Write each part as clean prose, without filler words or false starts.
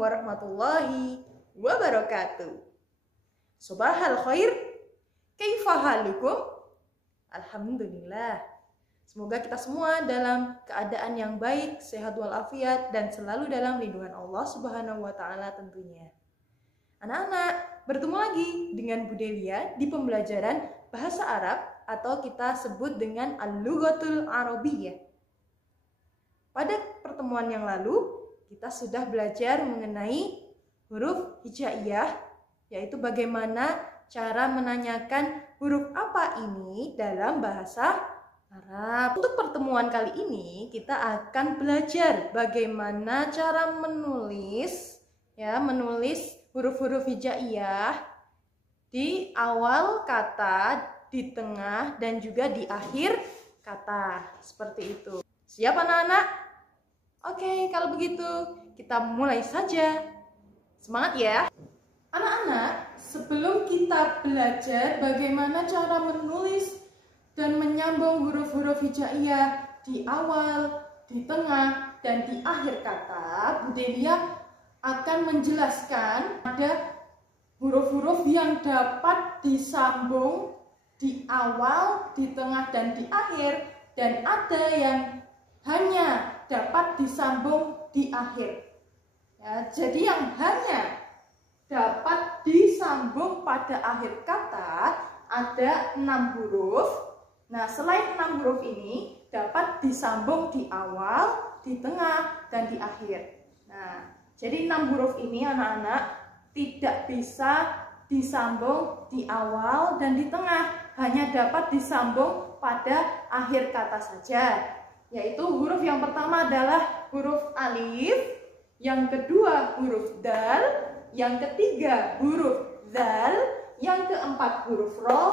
warahmatullahi wabarakatuh. Sobahal khair, kaifa halukum? Alhamdulillah. Semoga kita semua dalam keadaan yang baik, sehat walafiat, dan selalu dalam lindungan Allah Subhanahu wa Ta'ala tentunya. Anak-anak, bertemu lagi dengan Bu Delia di pembelajaran bahasa Arab atau kita sebut dengan Al-Lughatul Arabiyyah. Pada pertemuan yang lalu, kita sudah belajar mengenai huruf hijaiyah, yaitu bagaimana cara menanyakan huruf apa ini dalam bahasa Arab. Untuk pertemuan kali ini, kita akan belajar bagaimana cara menulis huruf-huruf hijaiyah di awal kata, di tengah, dan juga di akhir kata. Seperti itu. Siap anak-anak? Oke, kalau begitu kita mulai saja. Semangat ya. Anak-anak, sebelum kita belajar bagaimana cara menulis dan menyambung huruf-huruf hijaiyah di awal, di tengah, dan di akhir kata, Bu Delia akan menjelaskan ada huruf-huruf yang dapat disambung di awal, di tengah, dan di akhir, dan ada yang hanya dapat disambung di akhir. Ya, jadi yang hanya dapat disambung pada akhir kata ada 6 huruf. Nah, selain 6 huruf ini dapat disambung di awal, di tengah, dan di akhir. Nah, jadi 6 huruf ini anak-anak tidak bisa disambung di awal dan di tengah, hanya dapat disambung pada akhir kata saja. Yaitu huruf yang pertama adalah huruf alif, yang kedua huruf dal, yang ketiga huruf zal, yang keempat huruf ro,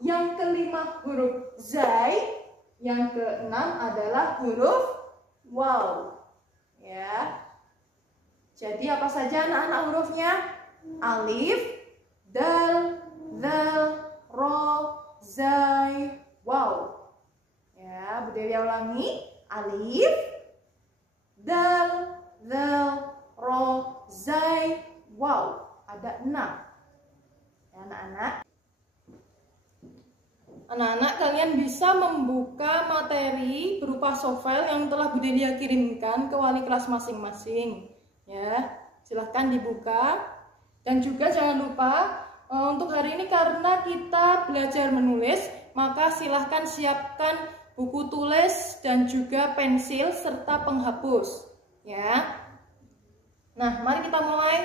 yang kelima huruf zai, yang keenam adalah huruf waw. Ya. Jadi apa saja anak-anak hurufnya? Alif, dal, zal, ro, zai, waw. Ya, Bu Delia ulangi. Alif, dal, zal, ro, zai, waw. Ada 6. Ya, anak-anak. Anak-anak, kalian bisa membuka materi berupa softfile yang telah Bu Delia kirimkan ke wali kelas masing-masing. Ya, silahkan dibuka. Dan juga jangan lupa untuk hari ini karena kita belajar menulis, maka silahkan siapkan buku tulis dan juga pensil serta penghapus. Ya. Nah, mari kita mulai.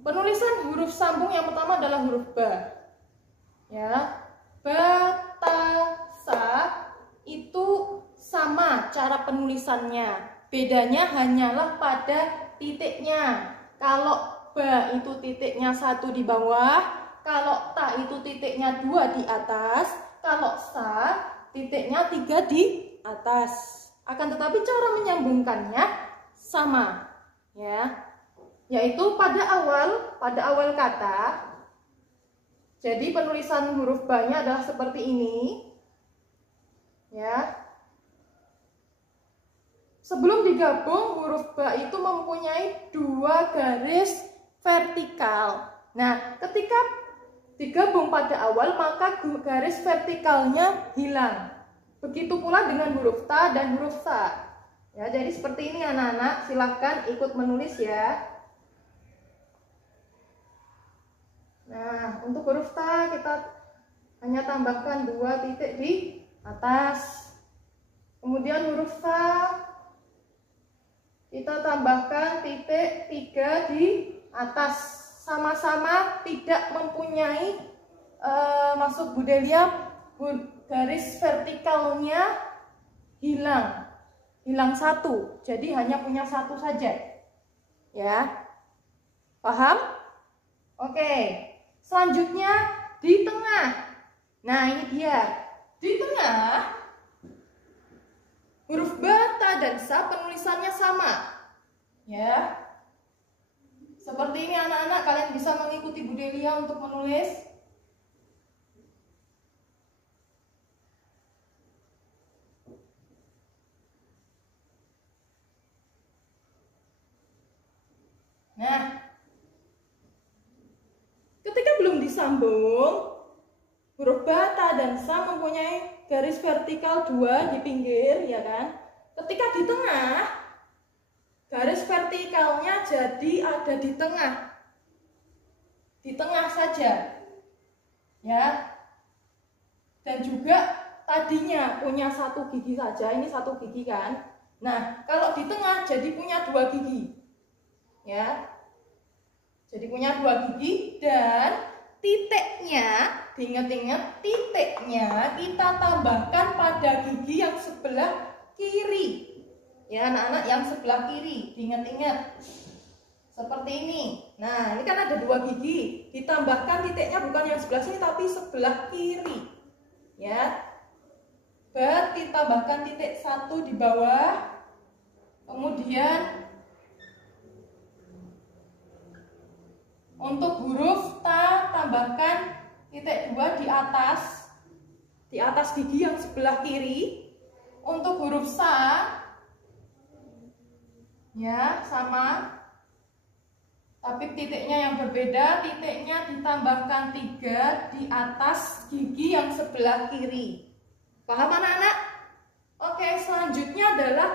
Penulisan huruf sambung yang pertama adalah huruf ba. Ya. Ba, ta, sa itu sama cara penulisannya. Bedanya hanyalah pada titiknya. Kalau ba itu titiknya 1 di bawah, kalau ta itu titiknya 2 di atas, kalau sa titiknya 3 di atas. Akan tetapi cara menyambungkannya sama, ya. Yaitu pada awal kata. Jadi penulisan huruf ba-nya adalah seperti ini. Ya. Sebelum digabung, huruf ba itu mempunyai 2 garis vertikal. Nah, ketika digabung pada awal, maka garis vertikalnya hilang. Begitu pula dengan huruf ta dan huruf sa. Ya, jadi seperti ini anak-anak, silahkan ikut menulis ya. Nah, untuk huruf ta kita hanya tambahkan 2 titik di atas. Kemudian huruf sa kita tambahkan titik 3 di atas. Sama-sama tidak mempunyai maksud Bu Delia garis vertikalnya hilang 1, jadi hanya punya 1 saja, ya, paham? Oke, selanjutnya di tengah. Nah, ini dia di tengah huruf ba, ta, dan sa penulisannya sama, ya. Seperti ini anak-anak, kalian bisa mengikuti Bu Delia untuk menulis. sambung, huruf bata dan sa mempunyai garis vertikal 2 di pinggir, ya kan? Ketika di tengah, garis vertikalnya jadi ada di tengah saja, ya. Dan juga tadinya punya 1 gigi saja, ini 1 gigi kan? Nah, kalau di tengah jadi punya 2 gigi, ya. Jadi punya 2 gigi dan titiknya, diingat-ingat titiknya kita tambahkan pada gigi yang sebelah kiri. Ya anak-anak, yang sebelah kiri, diingat-ingat. Seperti ini. Nah, ini kan ada 2 gigi, ditambahkan titiknya bukan yang sebelah sini tapi sebelah kiri. Ya. Ditambahkan titik 1 di bawah. Kemudian untuk huruf ta tambahkan titik 2 di atas gigi yang sebelah kiri. Untuk huruf sa, ya sama, tapi titiknya yang berbeda. Titiknya ditambahkan 3 di atas gigi yang sebelah kiri. Paham anak-anak? Oke, selanjutnya adalah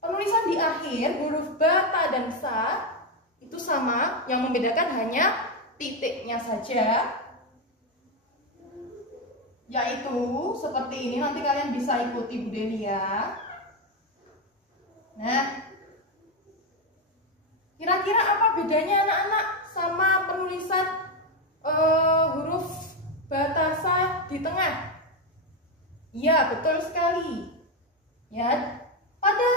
penulisan di akhir huruf ba, ta, dan sa. Itu sama, yang membedakan hanya titiknya saja, yaitu seperti ini. Nanti kalian bisa ikuti Bu Delia. Nah, kira-kira apa bedanya anak-anak sama penulisan huruf batasa di tengah? Ya, betul sekali. Ya, pada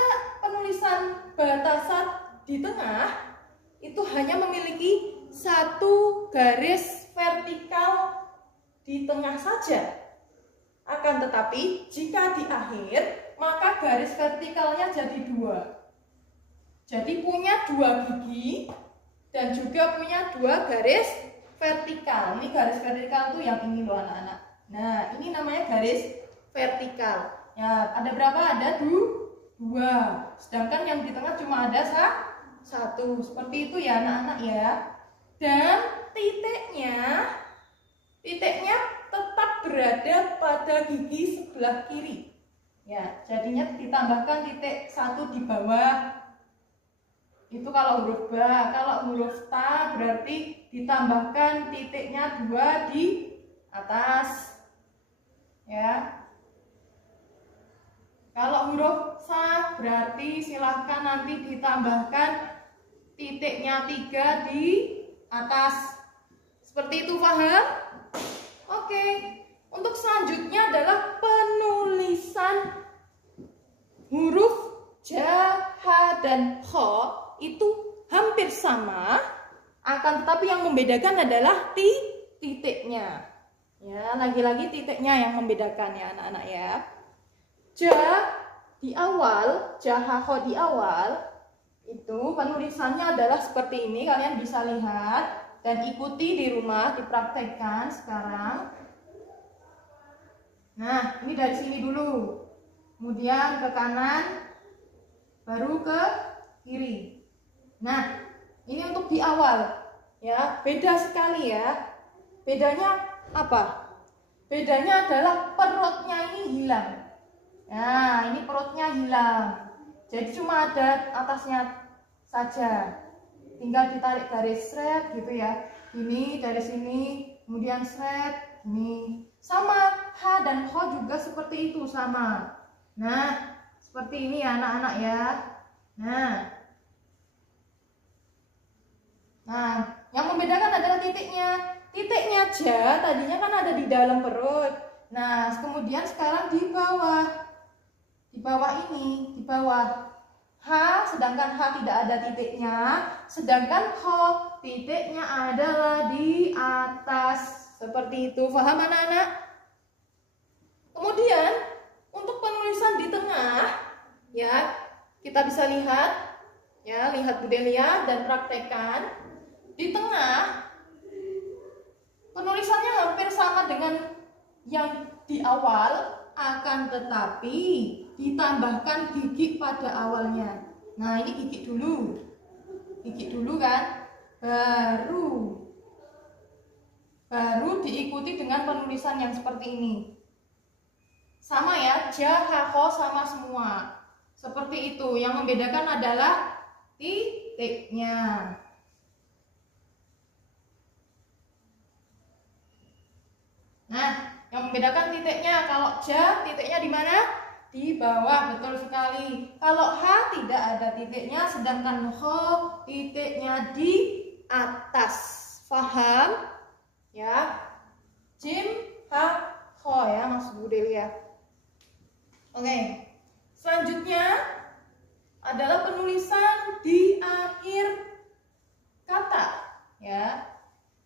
penulisan batasa di tengah itu hanya memiliki 1 garis vertikal di tengah saja. Akan tetapi jika di akhir, maka garis vertikalnya jadi 2. Jadi punya 2 gigi dan juga punya 2 garis vertikal. Ini garis vertikal tuh yang ini loh anak-anak. Nah, ini namanya garis vertikal. Ya, ada berapa? Ada 2. Sedangkan yang di tengah cuma ada 1. Seperti itu ya anak-anak ya. Dan titiknya tetap berada pada gigi sebelah kiri. Ya, jadinya ditambahkan titik 1 di bawah. Itu kalau huruf ba. Kalau huruf ta berarti ditambahkan titiknya 2 di atas. Ya. Kalau huruf sa berarti silahkan nanti ditambahkan titiknya 3 di atas. Seperti itu, paham? Oke. Untuk selanjutnya adalah penulisan huruf ja, ha, dan kho. Itu hampir sama, akan tetapi yang membedakan adalah titiknya. Ya, lagi-lagi titiknya yang membedakan ya anak-anak ya. Ja di awal, ja, ha, kho di awal, itu penulisannya adalah seperti ini. Kalian bisa lihat dan ikuti di rumah, dipraktekkan sekarang. Nah, ini dari sini dulu, kemudian ke kanan, baru ke kiri. Nah, ini untuk di awal, ya, beda sekali ya. Bedanya apa? Bedanya adalah perutnya ini hilang. Nah, ini perutnya hilang. Jadi cuma ada atasnya saja. Tinggal ditarik garis seret gitu ya. Ini dari sini, kemudian seret, ini. Sama ha dan kho juga seperti itu, sama. Nah, seperti ini ya anak-anak ya. Nah, yang membedakan adalah titiknya. Titiknya ja tadinya kan ada di dalam perut. Nah, kemudian sekarang di bawah. Di bawah ini, di bawah. Ha, sedangkan ha tidak ada titiknya. Sedangkan kho titiknya adalah di atas. Seperti itu, paham anak-anak? Kemudian untuk penulisan di tengah, ya kita bisa lihat, ya lihat Bu Delia dan praktekkan. Di tengah penulisannya hampir sama dengan yang di awal, akan tetapi ditambahkan gigi pada awalnya. Nah, ini gigi dulu kan, baru baru diikuti dengan penulisan yang seperti ini. Sama ya, ja, ha, ho sama semua. Seperti itu. Yang membedakan adalah titiknya. Nah, yang membedakan titiknya, kalau ja titiknya di mana? Di bawah, betul sekali. Kalau ha tidak ada titiknya, sedangkan ho titiknya di atas. Paham? Ya. Jim, ha, ho ya, Mas Budel ya. Oke. Selanjutnya adalah penulisan di akhir kata, ya.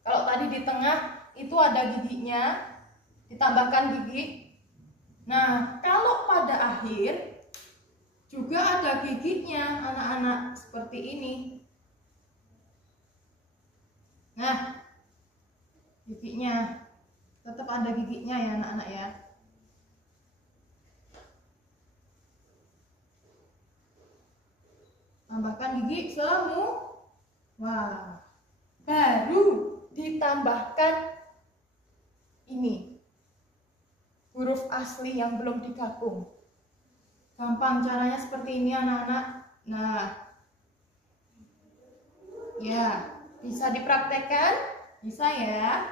Kalau tadi di tengah itu ada giginya, ditambahkan gigi. Nah, kalau pada akhir juga ada giginya, anak-anak, seperti ini. Nah, giginya tetap ada giginya ya, anak-anak ya. Tambahkan gigi semua. Wah, baru ditambahkan ini huruf asli yang belum digabung. Gampang caranya seperti ini anak-anak. Nah, ya bisa dipraktekkan, bisa ya.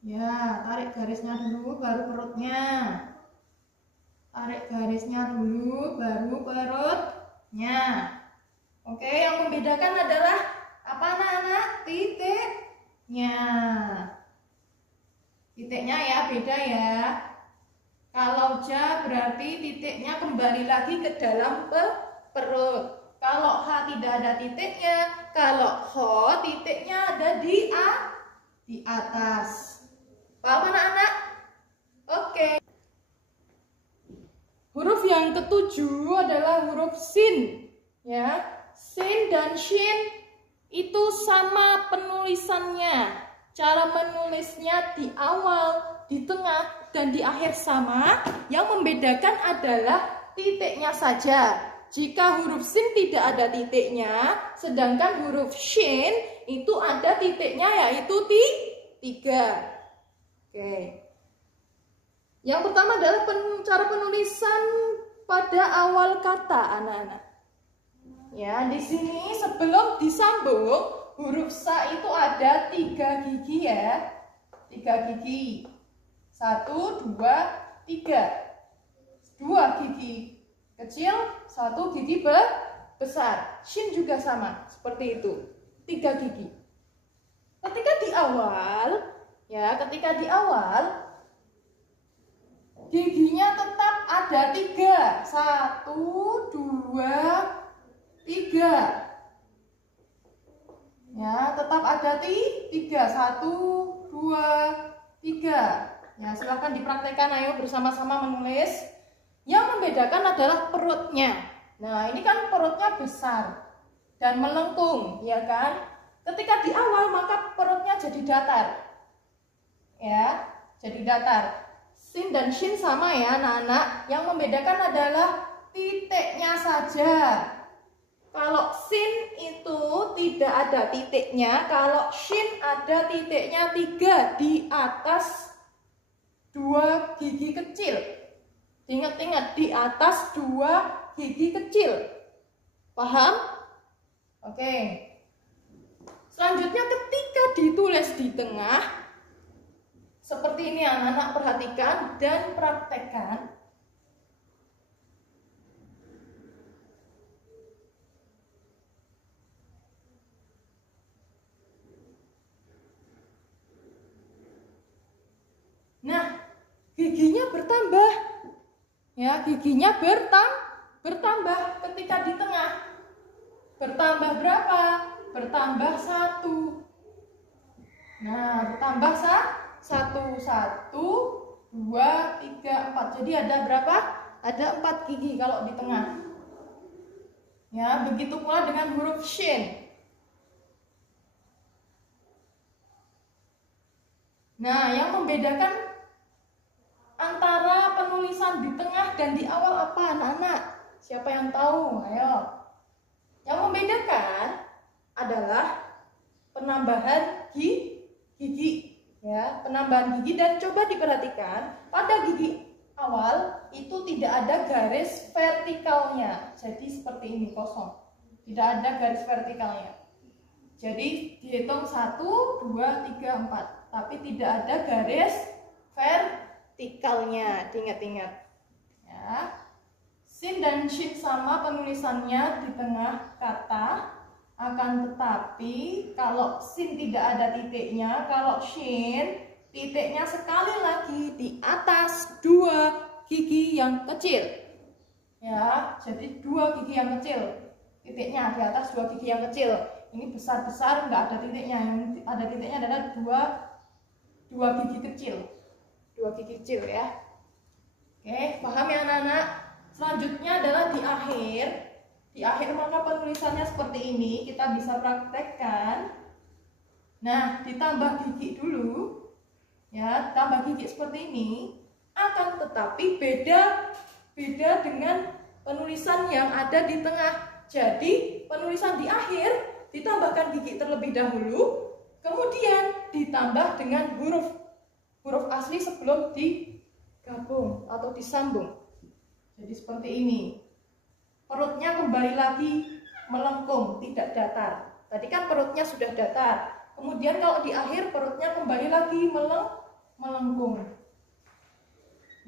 Ya, tarik garisnya dulu baru perutnya. Tarik garisnya dulu baru perutnya. Oke, yang membedakan adalah apa anak-anak? Titiknya. Titiknya ya, beda ya. Kalau ja berarti titiknya kembali lagi ke dalam perut. Kalau ha tidak ada titiknya. Kalau ho titiknya ada di atas. Paham anak-anak? Oke. Huruf yang ketujuh adalah huruf sin. Ya, sin dan shin itu sama penulisannya. Cara menulisnya di awal, di tengah, dan di akhir sama. Yang membedakan adalah titiknya saja. Jika huruf sin tidak ada titiknya, sedangkan huruf shin itu ada titiknya, yaitu 3. Oke. Yang pertama adalah cara penulisan pada awal kata, anak-anak. Ya, di sini sebelum disambung, huruf sa itu ada 3 gigi ya. 3 gigi. 1, 2, 3. 2 gigi kecil, 1 gigi besar. Shin juga sama, seperti itu. 3 gigi. Ketika di awal, ya, giginya tetap ada 3. 1, 2, 3. Ya, tetap ada 3. 1, 2, 3. Ya, silakan dipraktekkan, ayo bersama-sama menulis. Yang membedakan adalah perutnya. Nah, ini kan perutnya besar dan melengkung, ya kan? Ketika di awal maka perutnya jadi datar. Ya, jadi datar. Sin dan shin sama ya anak-anak. Yang membedakan adalah titiknya saja. Kalau sin itu tidak ada titiknya, kalau shin ada titiknya 3 di atas 2 gigi kecil. Ingat-ingat, di atas 2 gigi kecil. Paham? Oke. Selanjutnya ketika ditulis di tengah, seperti ini anak-anak, perhatikan dan praktekkan. Nah, giginya bertambah. Ya, giginya bertambah ketika di tengah. Bertambah berapa? Bertambah 1. Nah, bertambah 1, 2, 3, 4. Jadi ada berapa? Ada 4 gigi kalau di tengah. Ya, begitu pula dengan huruf shin. Nah, yang membedakan antara penulisan di tengah dan di awal apa anak-anak? Siapa yang tahu? Ayo. Yang membedakan adalah penambahan gigi, ya, penambahan gigi. Dan coba diperhatikan pada gigi awal itu tidak ada garis vertikalnya, jadi seperti ini, kosong, tidak ada garis vertikalnya. Jadi dihitung 1, 2, 3, 4, tapi tidak ada garis vertikalnya, diingat-ingat ya. Sin dan shin sama penulisannya di tengah kata, akan tetapi kalau sin tidak ada titiknya, kalau shin titiknya sekali lagi di atas 2 gigi yang kecil ya. Jadi 2 gigi yang kecil, titiknya di atas 2 gigi yang kecil. Ini besar-besar nggak ada titiknya, yang ada titiknya adalah dua gigi kecil, 2 gigi kecil ya. Oke, paham ya anak-anak? Selanjutnya adalah di akhir maka penulisannya seperti ini, kita bisa praktekkan. Nah, ditambah gigi dulu ya, tambah gigi seperti ini, akan tetapi beda dengan penulisan yang ada di tengah. Jadi penulisan di akhir ditambahkan gigi terlebih dahulu, kemudian ditambah dengan huruf asli sebelum digabung atau disambung. Jadi seperti ini. Perutnya kembali lagi melengkung, tidak datar. Tadi kan perutnya sudah datar. Kemudian kalau di akhir perutnya kembali lagi melengkung.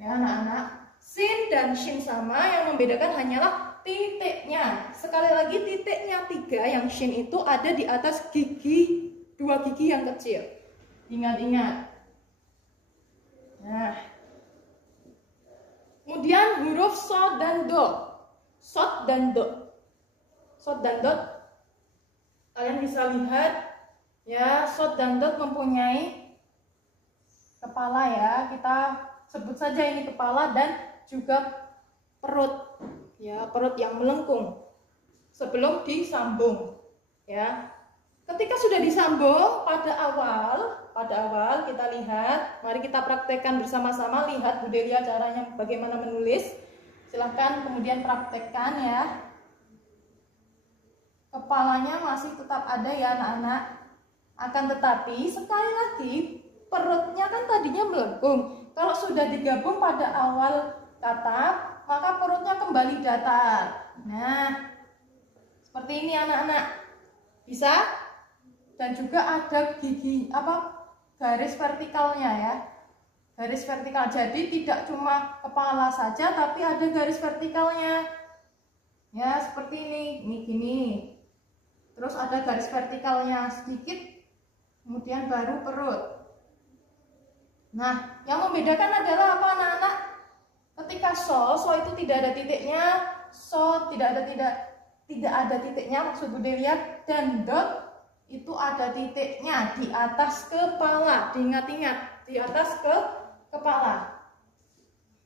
Ya anak-anak, sin dan shin sama, yang membedakan hanyalah titiknya. Sekali lagi titiknya 3 yang shin itu ada di atas gigi, 2 gigi yang kecil. Ingat-ingat. Nah, kemudian huruf sod dan do. Sod dan do. Sod dan do. Kalian bisa lihat ya, sod dan do mempunyai kepala ya. Kita sebut saja ini kepala dan juga perut. Ya, perut yang melengkung sebelum disambung ya. Ketika sudah disambung pada awal kita lihat, mari kita praktekkan bersama-sama. Lihat Bu Delia caranya bagaimana menulis, silahkan kemudian praktekkan ya. Kepalanya masih tetap ada ya anak-anak, akan tetapi sekali lagi perutnya kan tadinya melengkung. Kalau sudah digabung pada awal kata, maka perutnya kembali datar. Nah, seperti ini anak-anak. Bisa? Dan juga ada gigi garis vertikalnya ya. Garis vertikal. Jadi tidak cuma kepala saja, tapi ada garis vertikalnya. Ya, seperti ini. Ini gini. Terus ada garis vertikalnya sedikit, kemudian baru perut. Nah, yang membedakan adalah apa anak-anak? Ketika so itu tidak ada titiknya, so tidak ada titiknya, maksud Bu Delia, dan dot itu ada titiknya di atas kepala. Diingat-ingat, di atas kepala.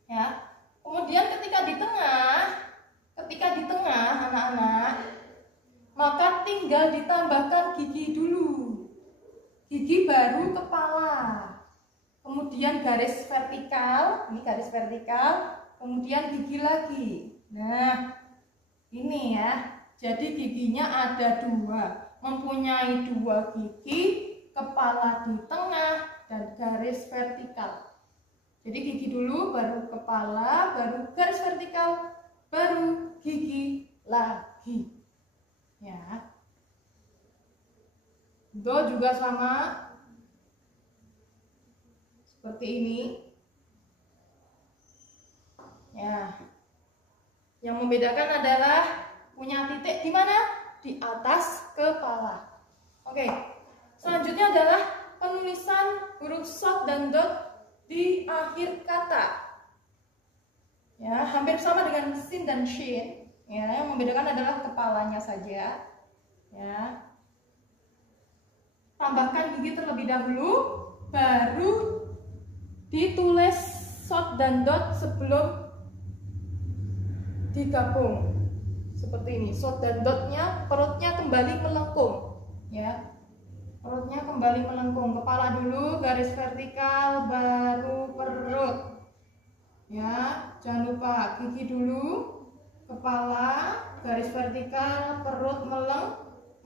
Ya. Kemudian ketika di tengah anak-anak, maka tinggal ditambahkan gigi dulu. Gigi baru kepala. Kemudian garis vertikal, ini garis vertikal, kemudian gigi lagi. Nah, ini ya. Jadi giginya ada 2, mempunyai 2 gigi, kepala di tengah dan garis vertikal. Jadi gigi dulu, baru kepala, baru garis vertikal, baru gigi lagi. Ya. Do juga sama. Seperti ini. Ya. Yang membedakan adalah punya titik di mana? Di atas kepala. Oke. Selanjutnya adalah penulisan huruf short dan dot di akhir kata. Ya, hampir sama dengan sin dan shin. Ya, yang membedakan adalah kepalanya saja. Ya. Tambahkan gigi terlebih dahulu, baru ditulis short dan dot sebelum digabung. Seperti ini, short dan dotnya, perutnya kembali melengkung. Ya, perutnya kembali melengkung. Kepala dulu, garis vertikal, baru perut. Ya, jangan lupa gigi dulu, kepala, garis vertikal, perut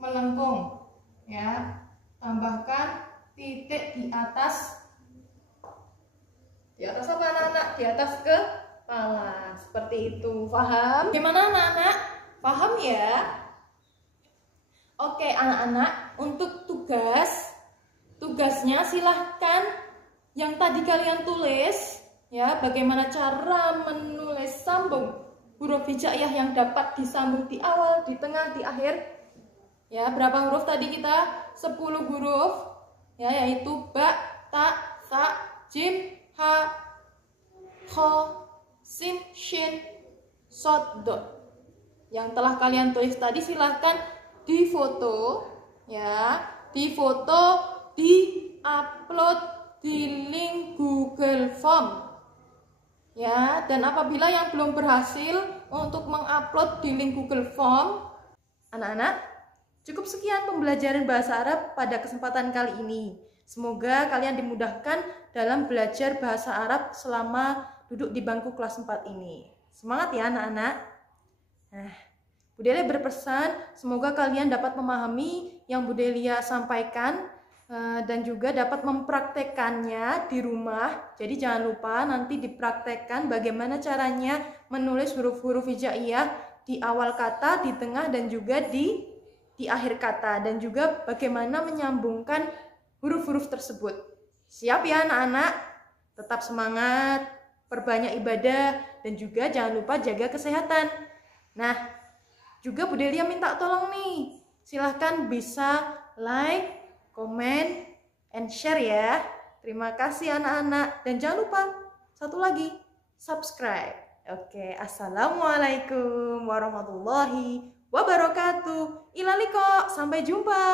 melengkung. Ya, tambahkan titik di atas apa anak-anak? Di atas kepala, seperti itu. Paham? Gimana anak-anak? Paham ya? Oke anak-anak, untuk tugasnya silahkan yang tadi kalian tulis ya, bagaimana cara menulis sambung huruf hijaiyah yang dapat disambung di awal, di tengah, di akhir. Ya, berapa huruf tadi kita? 10 huruf ya, yaitu ba, ta, sa, jim, ha, kho, sin, shin, sod, dot. Yang telah kalian tulis tadi silahkan difoto ya, difoto, di-upload di link Google Form ya. Dan apabila yang belum berhasil untuk mengupload di link Google Form, anak-anak, cukup sekian pembelajaran bahasa Arab pada kesempatan kali ini. Semoga kalian dimudahkan dalam belajar bahasa Arab selama duduk di bangku kelas 4 ini. Semangat ya anak-anak. Nah, Bu Delia berpesan semoga kalian dapat memahami yang Bu Delia sampaikan dan juga dapat mempraktekannya di rumah. Jadi jangan lupa nanti dipraktekkan bagaimana caranya menulis huruf-huruf hijaiyah di awal kata, di tengah, dan juga di akhir kata, dan juga bagaimana menyambungkan huruf-huruf tersebut. Siap ya anak-anak? Tetap semangat, perbanyak ibadah, dan juga jangan lupa jaga kesehatan. Nah, juga Bu Delia minta tolong nih, silahkan bisa like, comment, and share ya. Terima kasih anak-anak, dan jangan lupa satu lagi, subscribe. Oke, assalamualaikum warahmatullahi wabarakatuh. Ilaliko, sampai jumpa.